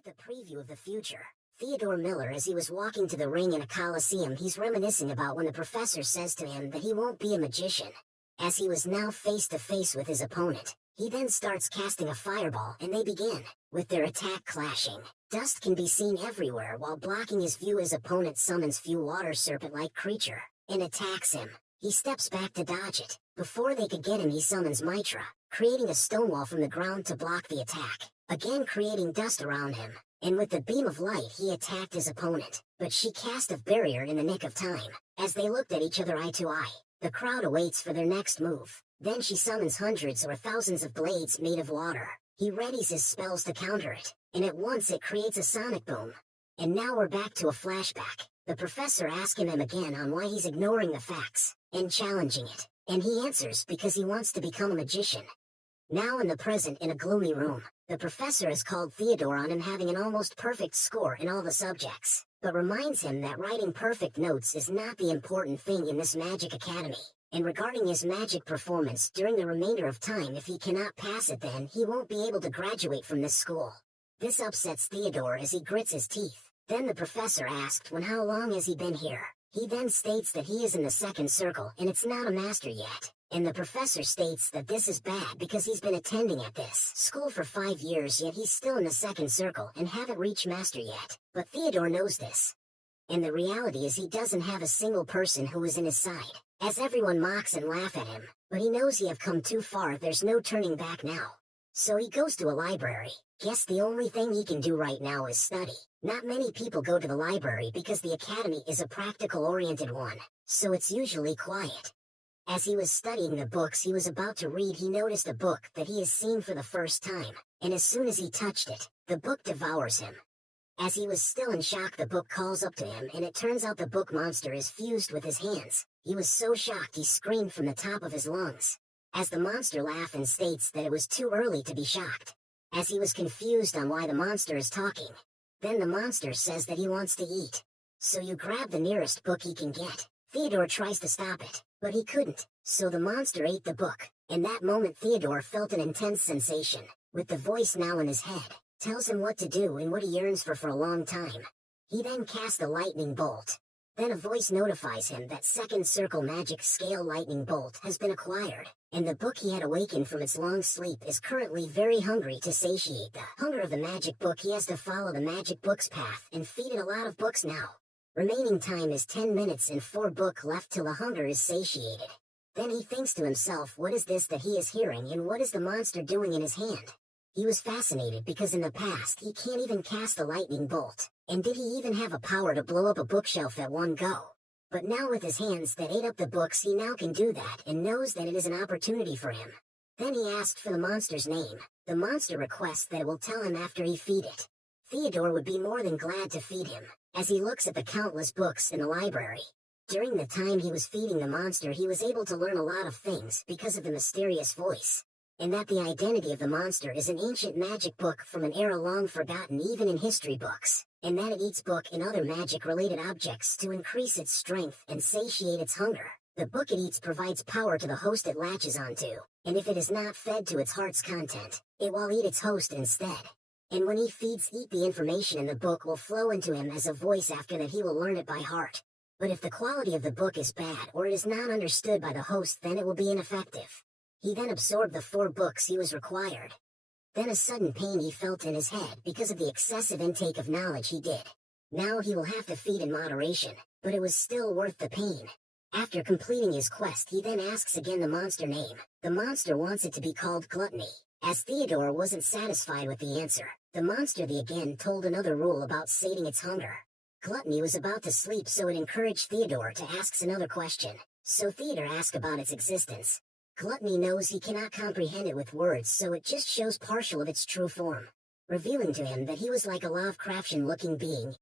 at the preview of the future, Theodore Miller, as he was walking to the ring in a coliseum, he's reminiscing about when the professor says to him that he won't be a magician. As he was now face to face with his opponent, he then starts casting a fireball and they begin, with their attack clashing. Dust can be seen everywhere while blocking his view. His opponent summons few water serpent-like creature and attacks him. He steps back to dodge it. Before they could get him, he summons Mitra, creating a stone wall from the ground to block the attack, again creating dust around him. And with the beam of light he attacked his opponent, but she cast a barrier in the nick of time. As they looked at each other eye to eye, the crowd awaits for their next move. Then she summons hundreds or thousands of blades made of water. He readies his spells to counter it, and at once it creates a sonic boom. And now we're back to a flashback. The professor asking him again on why he's ignoring the facts, and challenging it. And he answers because he wants to become a magician. Now in the present, in a gloomy room, the professor has called Theodore on him having an almost perfect score in all the subjects, but reminds him that writing perfect notes is not the important thing in this magic academy. And regarding his magic performance during the remainder of time, if he cannot pass it, then he won't be able to graduate from this school. This upsets Theodore as he grits his teeth. Then the professor asked when how long has he been here. He then states that he is in the second circle and it's not a master yet. And the professor states that this is bad because he's been attending at this school for 5 years, yet he's still in the second circle and haven't reached master yet. But Theodore knows this. And the reality is he doesn't have a single person who is in his side, as everyone mocks and laugh at him. But he knows he have come too far, there's no turning back now. So he goes to a library. Guess the only thing he can do right now is study. Not many people go to the library because the academy is a practical-oriented one, so it's usually quiet. As he was studying the books he was about to read, he noticed a book that he has seen for the first time, and as soon as he touched it, the book devours him. As he was still in shock, the book calls up to him, and it turns out the book monster is fused with his hands. He was so shocked he screamed from the top of his lungs. As the monster laughs and states that it was too early to be shocked, as he was confused on why the monster is talking. Then the monster says that he wants to eat. So you grab the nearest book he can get. Theodore tries to stop it, but he couldn't, so the monster ate the book. In that moment Theodore felt an intense sensation, with the voice now in his head, tells him what to do and what he yearns for a long time. He then casts a lightning bolt. Then a voice notifies him that second circle magic scale lightning bolt has been acquired, and the book he had awakened from its long sleep is currently very hungry. To satiate the hunger of the magic book he has to follow the magic book's path and feed it a lot of books now. Remaining time is 10 minutes and 4 books left till the hunger is satiated. Then he thinks to himself, what is this that he is hearing and what is the monster doing in his hand? He was fascinated because in the past he can't even cast a lightning bolt, and did he even have a power to blow up a bookshelf at one go? But now with his hands that ate up the books he now can do that and knows that it is an opportunity for him. Then he asked for the monster's name. The monster requests that it will tell him after he feed it. Theodore would be more than glad to feed him, as he looks at the countless books in the library. During the time he was feeding the monster he was able to learn a lot of things because of the mysterious voice, and that the identity of the monster is an ancient magic book from an era long forgotten even in history books, and that it eats book and other magic-related objects to increase its strength and satiate its hunger. The book it eats provides power to the host it latches onto, and if it is not fed to its heart's content, it will eat its host instead. And when he feeds eat, the information in the book will flow into him as a voice. After that he will learn it by heart. But if the quality of the book is bad or it is not understood by the host, then it will be ineffective. He then absorbed the 4 books he was required. Then a sudden pain he felt in his head because of the excessive intake of knowledge he did. Now he will have to feed in moderation, but it was still worth the pain. After completing his quest he then asks again the monster name. The monster wants it to be called Gluttony. As Theodore wasn't satisfied with the answer, the monster again told another rule about sating its hunger. Gluttony was about to sleep, so it encouraged Theodore to ask another question. So Theodore asked about its existence. Gluttony knows he cannot comprehend it with words, so it just shows partial of its true form, revealing to him that he was like a Lovecraftian-looking being.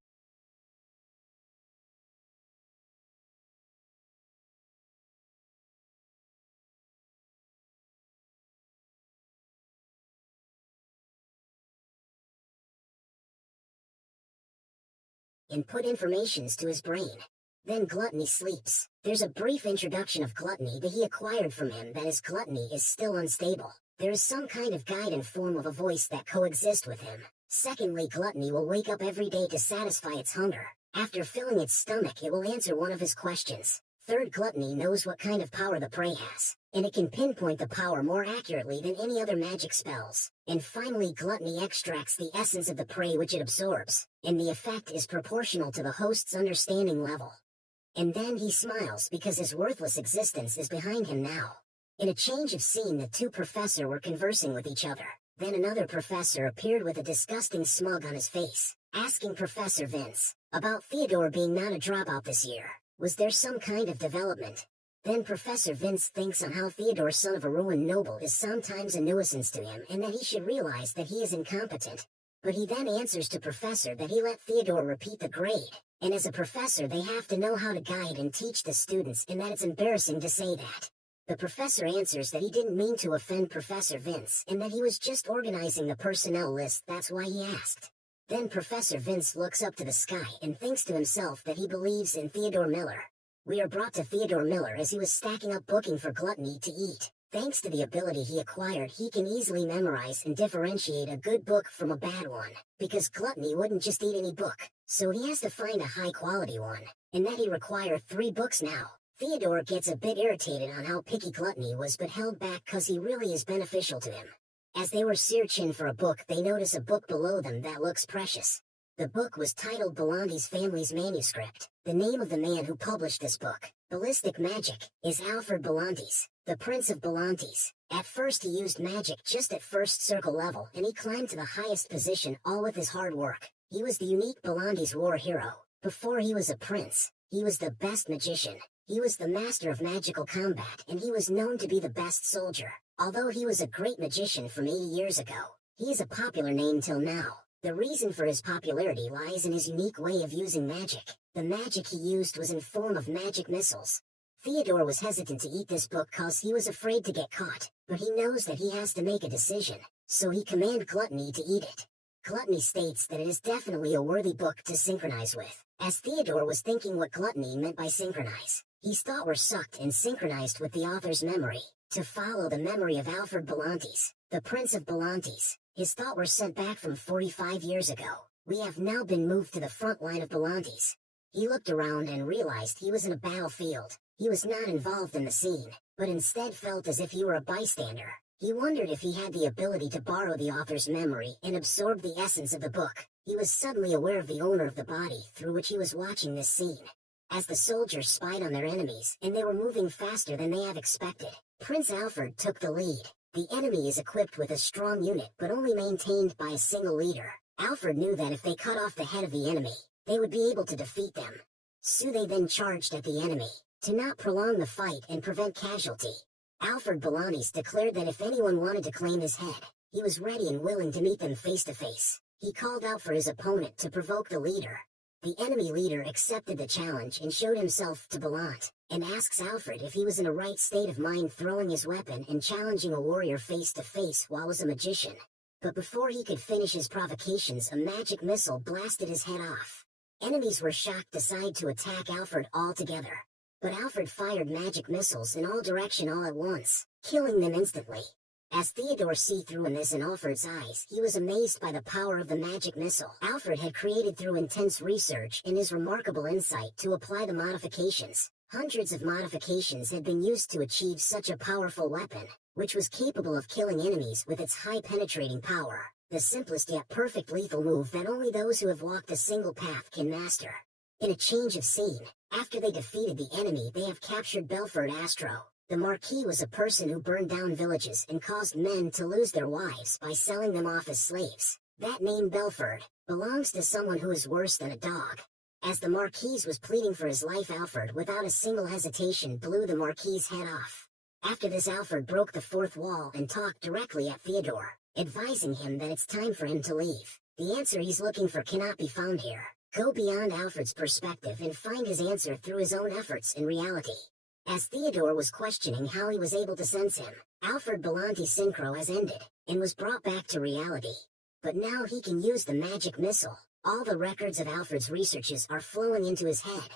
And put informations to his brain. Then Gluttony sleeps. There's a brief introduction of Gluttony that he acquired from him, that his Gluttony is still unstable. There is some kind of guide in form of a voice that coexists with him, Secondly, gluttony will wake up every day to satisfy its hunger. After filling its stomach, it will answer one of his questions. Third, gluttony knows what kind of power the prey has, and it can pinpoint the power more accurately than any other magic spells. And finally, gluttony extracts the essence of the prey which it absorbs, and the effect is proportional to the host's understanding level. And then he smiles because his worthless existence is behind him now. In a change of scene, the two professors were conversing with each other. Then another professor appeared with a disgusting smug on his face, asking Professor Vince about Theodore being not a dropout this year. Was there some kind of development? Then Professor Vince thinks on how Theodore, son of a ruined noble, is sometimes a nuisance to him and that he should realize that he is incompetent. But he then answers to Professor that he let Theodore repeat the grade, and as a professor they have to know how to guide and teach the students, and that it's embarrassing to say that. The professor answers that he didn't mean to offend Professor Vince and that he was just organizing the personnel list, that's why he asked. Then Professor Vince looks up to the sky and thinks to himself that he believes in Theodore Miller. We are brought to Theodore Miller as he was stacking up booking for gluttony to eat. Thanks to the ability he acquired, he can easily memorize and differentiate a good book from a bad one, because gluttony wouldn't just eat any book, so he has to find a high-quality one, and that he requires 3 books now. Theodore gets a bit irritated on how picky gluttony was, but held back cause he really is beneficial to him. As they were searching for a book, they notice a book below them that looks precious. The book was titled Belanti's Family's Manuscript. The name of the man who published this book, Ballistic Magic, is Alfred Belantes, the Prince of Belantes. At first he used magic just at first circle level, and he climbed to the highest position all with his hard work. He was the unique Belantes war hero. Before he was a prince, he was the best magician. He was the master of magical combat, and he was known to be the best soldier. Although he was a great magician from 80 years ago, he is a popular name till now. The reason for his popularity lies in his unique way of using magic. The magic he used was in form of magic missiles. Theodore was hesitant to eat this book cause he was afraid to get caught, but he knows that he has to make a decision, so he commanded Gluttony to eat it. Gluttony states that it is definitely a worthy book to synchronize with. As Theodore was thinking what Gluttony meant by synchronize, his thought were sucked and synchronized with the author's memory, to follow the memory of Alfred Belantes, the Prince of Belantes. His thought were sent back from 45 years ago. We have now been moved to the front line of Belantes. He looked around and realized he was in a battlefield. He was not involved in the scene, but instead felt as if he were a bystander. He wondered if he had the ability to borrow the author's memory and absorb the essence of the book. He was suddenly aware of the owner of the body through which he was watching this scene. As the soldiers spied on their enemies, and they were moving faster than they have expected, Prince Alfred took the lead. The enemy is equipped with a strong unit but only maintained by a single leader. Alfred knew that if they cut off the head of the enemy, they would be able to defeat them. So they then charged at the enemy. To not prolong the fight and prevent casualty, Alfred Belantes declared that if anyone wanted to claim his head, he was ready and willing to meet them face to face. He called out for his opponent to provoke the leader. The enemy leader accepted the challenge and showed himself to Belant, and asks Alfred if he was in a right state of mind throwing his weapon and challenging a warrior face to face while was a magician. But before he could finish his provocations, a magic missile blasted his head off. Enemies were shocked, decided to attack Alfred altogether. But Alfred fired magic missiles in all directions all at once, killing them instantly. As Theodore see through in this in Alfred's eyes, he was amazed by the power of the magic missile Alfred had created through intense research and his remarkable insight to apply the modifications. Hundreds of modifications had been used to achieve such a powerful weapon, which was capable of killing enemies with its high penetrating power. The simplest yet perfect lethal move that only those who have walked a single path can master. In a change of scene, after they defeated the enemy, they have captured Belford Astro. The Marquis was a person who burned down villages and caused men to lose their wives by selling them off as slaves. That name Belford belongs to someone who is worse than a dog. As the Marquis was pleading for his life, Alfred without a single hesitation blew the Marquis's head off. After this, Alfred broke the fourth wall and talked directly at Theodore, advising him that it's time for him to leave. The answer he's looking for cannot be found here. Go beyond Alfred's perspective and find his answer through his own efforts in reality. As Theodore was questioning how he was able to sense him, Alfred Belante's synchro has ended, and was brought back to reality. But now he can use the magic missile. All the records of Alfred's researches are flowing into his head.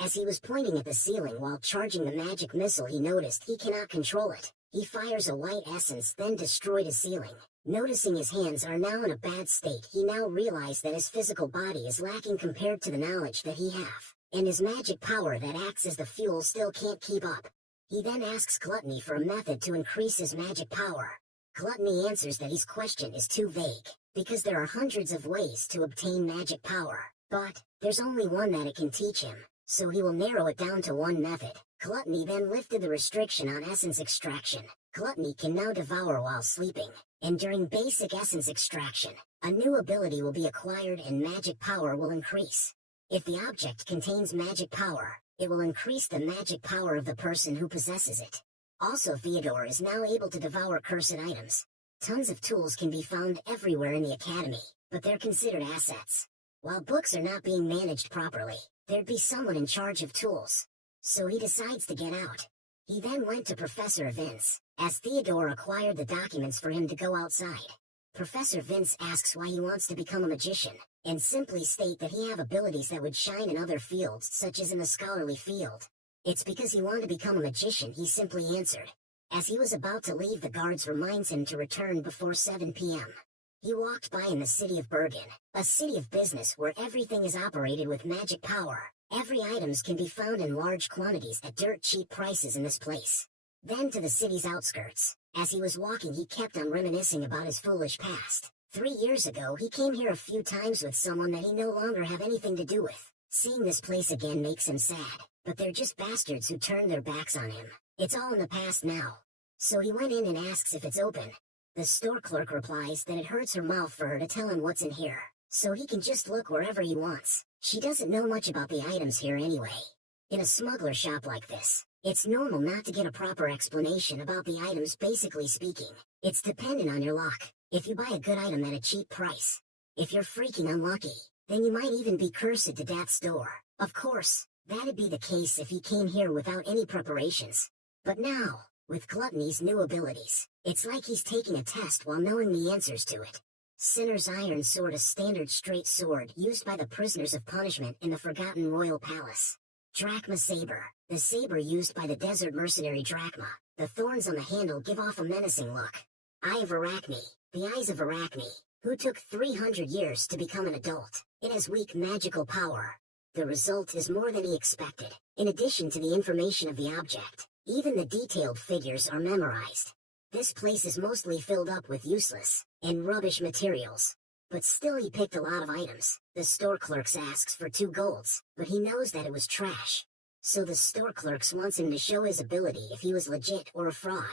As he was pointing at the ceiling while charging the magic missile, he noticed he cannot control it. He fires a white essence, then destroyed a ceiling. Noticing his hands are now in a bad state, he now realized that his physical body is lacking compared to the knowledge that he have, and his magic power that acts as the fuel still can't keep up. He then asks Gluttony for a method to increase his magic power. Gluttony answers that his question is too vague, because there are hundreds of ways to obtain magic power, but there's only one that it can teach him, so he will narrow it down to one method. Gluttony then lifted the restriction on essence extraction. Gluttony can now devour while sleeping, and during basic essence extraction, a new ability will be acquired and magic power will increase. If the object contains magic power, it will increase the magic power of the person who possesses it. Also, Theodore is now able to devour cursed items. Tons of tools can be found everywhere in the academy, but they're considered assets. While books are not being managed properly, there'd be someone in charge of tools. So he decides to get out. He then went to Professor Vince, as Theodore acquired the documents for him to go outside. Professor Vince asks why he wants to become a magician, and simply state that he have abilities that would shine in other fields such as in the scholarly field. It's because he wanted to become a magician, he simply answered. As he was about to leave, the guards reminds him to return before 7 p.m. He walked by in the city of Bergen, a city of business where everything is operated with magic power. Every items can be found in large quantities at dirt cheap prices in this place. Then to the city's outskirts. As he was walking, he kept on reminiscing about his foolish past. 3 years ago he came here a few times with someone that he no longer have anything to do with. Seeing this place again makes him sad, but they're just bastards who turned their backs on him. It's all in the past now. So he went in and asks if it's open. The store clerk replies that it hurts her mouth for her to tell him what's in here, so he can just look wherever he wants. She doesn't know much about the items here anyway. In a smuggler shop like this, it's normal not to get a proper explanation about the items. Basically speaking, it's dependent on your luck. If you buy a good item at a cheap price, if you're freaking unlucky, then you might even be cursed to death's door. Of course, that'd be the case if he came here without any preparations. But now, with Gluttony's new abilities, it's like he's taking a test while knowing the answers to it. Sinner's Iron Sword, a standard straight sword used by the prisoners of punishment in the Forgotten Royal Palace. Drachma Saber, the saber used by the desert mercenary Drachma. The thorns on the handle give off a menacing look. Eye of Arachne, the eyes of Arachne, who took 300 years to become an adult. It has weak magical power. The result is more than he expected. In addition to the information of the object, even the detailed figures are memorized. This place is mostly filled up with useless and rubbish materials. But still he picked a lot of items. The store clerks asks for 2 golds, but he knows that it was trash. So the store clerks wants him to show his ability if he was legit or a fraud.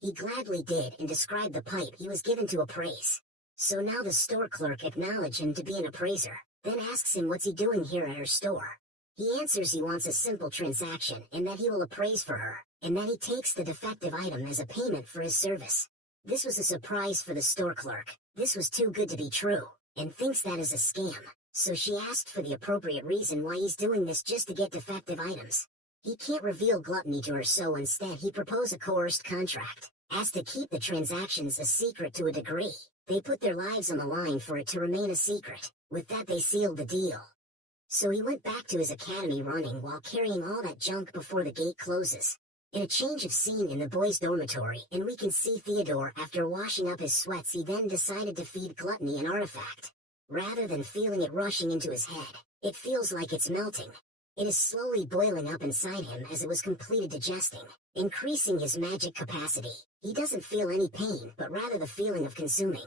He gladly did and described the pipe he was given to appraise. So now the store clerk acknowledged him to be an appraiser, then asks him what's he doing here at her store. He answers he wants a simple transaction and that he will appraise for her, and that he takes the defective item as a payment for his service. This was a surprise for the store clerk. This was too good to be true, and thinks that is a scam, so she asked for the appropriate reason why he's doing this just to get defective items. He can't reveal Gluttony to her, so instead he proposed a coerced contract, as to keep the transactions a secret to a degree. They put their lives on the line for it to remain a secret. With that they sealed the deal. So he went back to his academy running while carrying all that junk before the gate closes. In a change of scene in the boys' dormitory, and we can see Theodore after washing up his sweats, he then decided to feed Gluttony an artifact. Rather than feeling it rushing into his head, it feels like it's melting. It is slowly boiling up inside him as it was completed digesting, increasing his magic capacity. He doesn't feel any pain, but rather the feeling of consuming.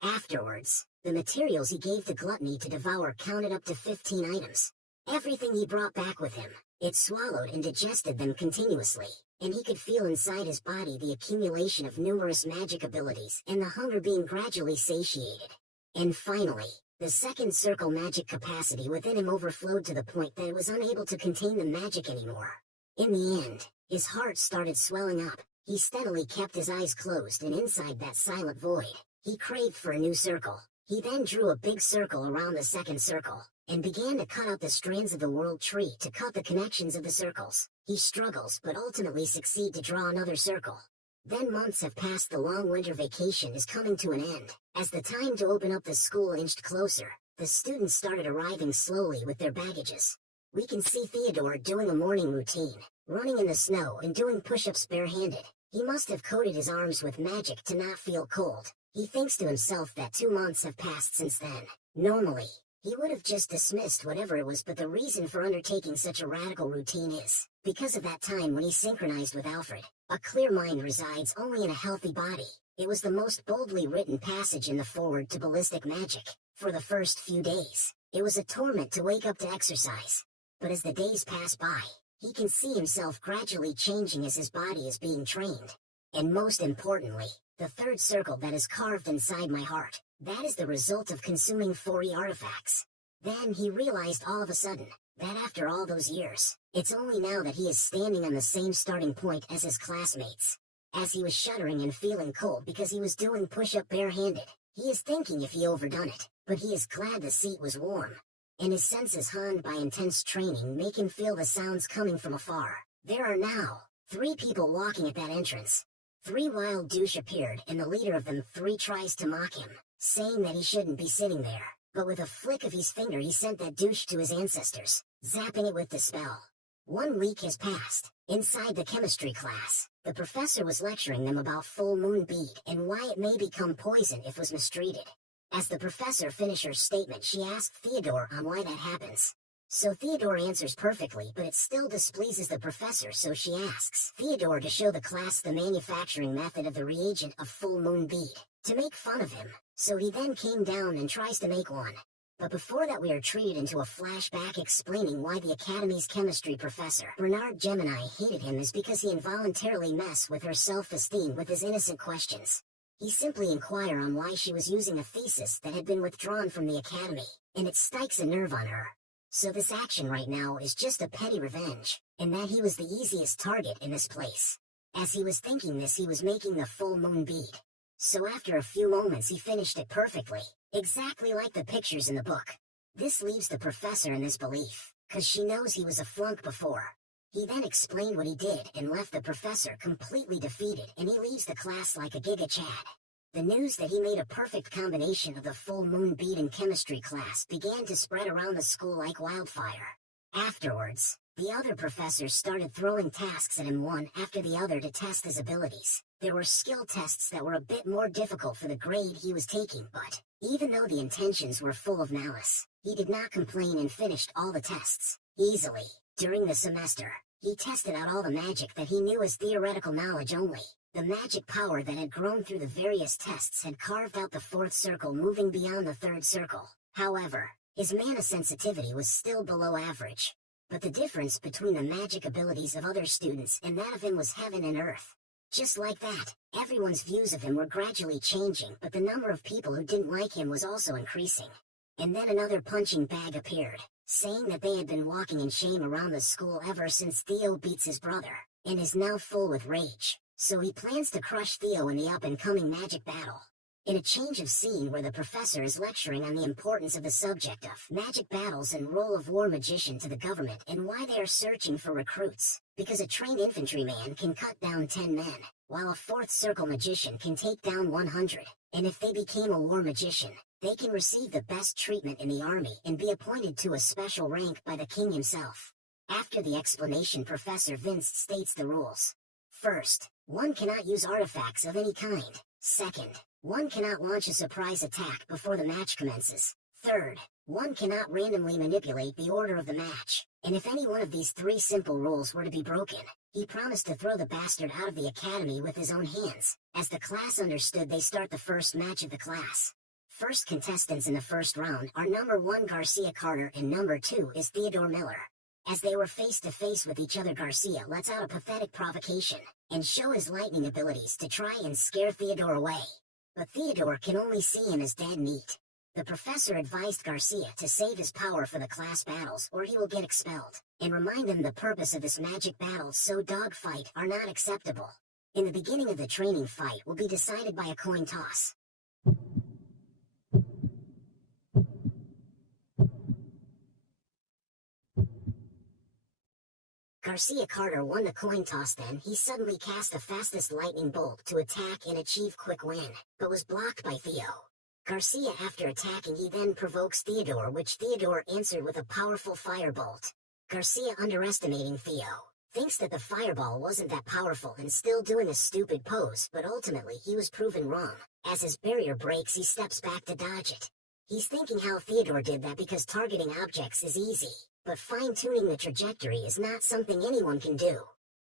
Afterwards, the materials he gave to Gluttony to devour counted up to 15 items. Everything he brought back with him, it swallowed and digested them continuously, and he could feel inside his body the accumulation of numerous magic abilities and the hunger being gradually satiated. And finally, the second circle magic capacity within him overflowed to the point that it was unable to contain the magic anymore. In the end, his heart started swelling up. He steadily kept his eyes closed, and inside that silent void, he craved for a new circle. He then drew a big circle around the second circle, and began to cut out the strands of the world tree to cut the connections of the circles. He struggles but ultimately succeed to draw another circle. Then months have passed. The long winter vacation is coming to an end. As the time to open up the school inched closer, the students started arriving slowly with their baggages. We can see Theodore doing a morning routine, running in the snow and doing push-ups barehanded. He must have coated his arms with magic to not feel cold. He thinks to himself that 2 months have passed since then. Normally, he would have just dismissed whatever it was, but the reason for undertaking such a radical routine is because of that time when he synchronized with Alfred. A clear mind resides only in a healthy body. It was the most boldly written passage in the foreword to Ballistic Magic. For the first few days, it was a torment to wake up to exercise. But as the days pass by, he can see himself gradually changing as his body is being trained. And most importantly, the third circle that is carved inside my heart, that is the result of consuming 4 artifacts. Then he realized all of a sudden, that after all those years, it's only now that he is standing on the same starting point as his classmates. As he was shuddering and feeling cold because he was doing push-up barehanded, he is thinking if he overdone it, but he is glad the seat was warm. And his senses honed by intense training make him feel the sounds coming from afar. There are now 3 people walking at that entrance. 3 wild douche appeared, and the leader of them 3 tries to mock him, saying that he shouldn't be sitting there. But with a flick of his finger he sent that douche to his ancestors, zapping it with Dispel. 1 week has passed. Inside the chemistry class, the professor was lecturing them about full moon bead and why it may become poison if was mistreated. As the professor finished her statement, she asked Theodore on why that happens. So Theodore answers perfectly, but it still displeases the professor, so she asks Theodore to show the class the manufacturing method of the reagent of full moon bead, to make fun of him. So he then came down and tries to make one. But before that we are treated into a flashback explaining why the Academy's chemistry professor, Bernard Gemini, hated him is because he involuntarily messed with her self-esteem with his innocent questions. He simply inquired on why she was using a thesis that had been withdrawn from the Academy, and it strikes a nerve on her. So this action right now is just a petty revenge, and that he was the easiest target in this place. As he was thinking this, he was making the full moon bead. So after a few moments he finished it perfectly, exactly like the pictures in the book. This leaves the professor in this belief, cause she knows he was a flunk before. He then explained what he did and left the professor completely defeated, and he leaves the class like a Giga Chad. The news that he made a perfect combination of the full moon bead in chemistry class began to spread around the school like wildfire. Afterwards, the other professors started throwing tasks at him one after the other to test his abilities. There were skill tests that were a bit more difficult for the grade he was taking, but even though the intentions were full of malice, he did not complain and finished all the tests easily. During the semester, he tested out all the magic that he knew as theoretical knowledge only. The magic power that had grown through the various tests had carved out the 4th circle, moving beyond the 3rd circle. However, his mana sensitivity was still below average. But the difference between the magic abilities of other students and that of him was heaven and earth. Just like that, everyone's views of him were gradually changing, but the number of people who didn't like him was also increasing. And then another punching bag appeared, saying that they had been walking in shame around the school ever since Theo beats his brother, and is now full with rage. So he plans to crush Theo in the up-and-coming magic battle. In a change of scene where the professor is lecturing on the importance of the subject of magic battles and role of war magician to the government and why they are searching for recruits, because a trained infantryman can cut down 10 men, while a 4th circle magician can take down 100, and if they became a war magician, they can receive the best treatment in the army and be appointed to a special rank by the king himself. After the explanation, Professor Vince states the rules. First, one cannot use artifacts of any kind. Second, one cannot launch a surprise attack before the match commences. Third, one cannot randomly manipulate the order of the match. And if any one of these 3 simple rules were to be broken, he promised to throw the bastard out of the academy with his own hands. As the class understood, they start the first match of the class. First contestants in the first round are number 1 Garcia Carter and number 2 is Theodore Miller. As they were face to face with each other, Garcia lets out a pathetic provocation and show his lightning abilities to try and scare Theodore away. But Theodore can only see him as dead meat. The professor advised Garcia to save his power for the class battles or he will get expelled, and remind him the purpose of this magic battle so dogfight are not acceptable. In the beginning of the training, fight will be decided by a coin toss. Garcia Carter won the coin toss. Then he suddenly cast the fastest lightning bolt to attack and achieve quick win, but was blocked by Theo. Garcia, after attacking, he then provokes Theodore, which Theodore answered with a powerful firebolt. Garcia underestimating Theo. thinks that the fireball wasn't that powerful and still doing a stupid pose, but ultimately he was proven wrong. As his barrier breaks, he steps back to dodge it. He's thinking how Theodore did that because targeting objects is easy, but fine-tuning the trajectory is not something anyone can do.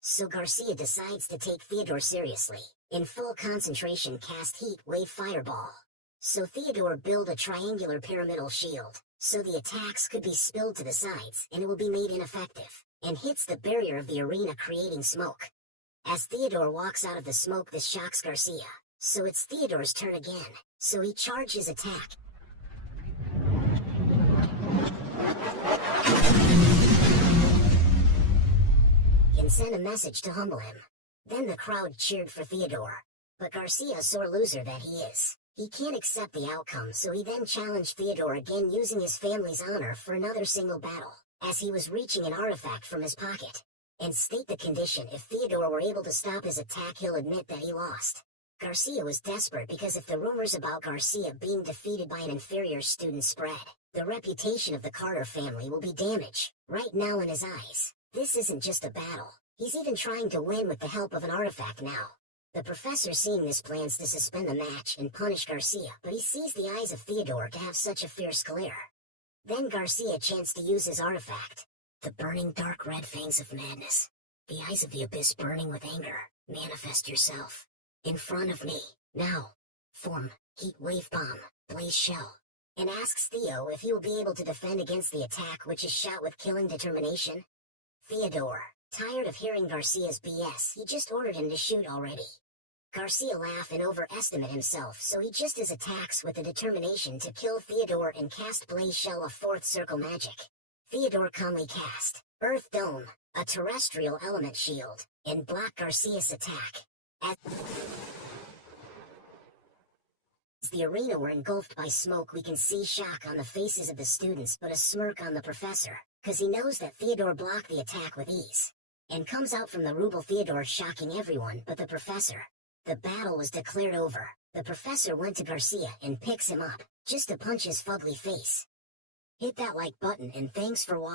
So Garcia decides to take Theodore seriously. In full concentration, cast Heat Wave Fireball. So Theodore build a triangular pyramidal shield, so the attacks could be spilled to the sides and it will be made ineffective, and hits the barrier of the arena, creating smoke. As Theodore walks out of the smoke, this shocks Garcia, so it's Theodore's turn again, so he charges attack. And send a message to humble him. Then the crowd cheered for Theodore, but Garcia, sore loser that he is, he can't accept the outcome, so he then challenged Theodore again using his family's honor for another single battle, as he was reaching an artifact from his pocket, and state the condition: if Theodore were able to stop his attack, he'll admit that he lost. Garcia was desperate because if the rumors about Garcia being defeated by an inferior student spread, the reputation of the Carter family will be damaged. Right now in his eyes, this isn't just a battle, he's even trying to win with the help of an artifact now. The professor, seeing this, plans to suspend the match and punish Garcia, but he sees the eyes of Theodore to have such a fierce glare. Then Garcia chants to use his artifact. The burning dark red fangs of madness. The eyes of the abyss burning with anger. Manifest yourself. In front of me, now. Form, heat wave bomb, blaze shell. And asks Theo if he will be able to defend against the attack, which is shot with killing determination. Theodore, tired of hearing Garcia's BS, he just ordered him to shoot already. Garcia laugh and overestimate himself, so he just attacks with the determination to kill Theodore and cast Blaze Shell, a fourth circle magic. Theodore calmly cast Earth Dome, a terrestrial element shield, and block Garcia's attack. As the arena were engulfed by smoke, we can see shock on the faces of the students but a smirk on the professor, cause he knows that Theodore blocked the attack with ease. And comes out from the ruble, Theodore shocking everyone but the professor. The battle was declared over. The professor went to Garcia and picks him up, just to punch his fugly face. Hit that like button and thanks for watching.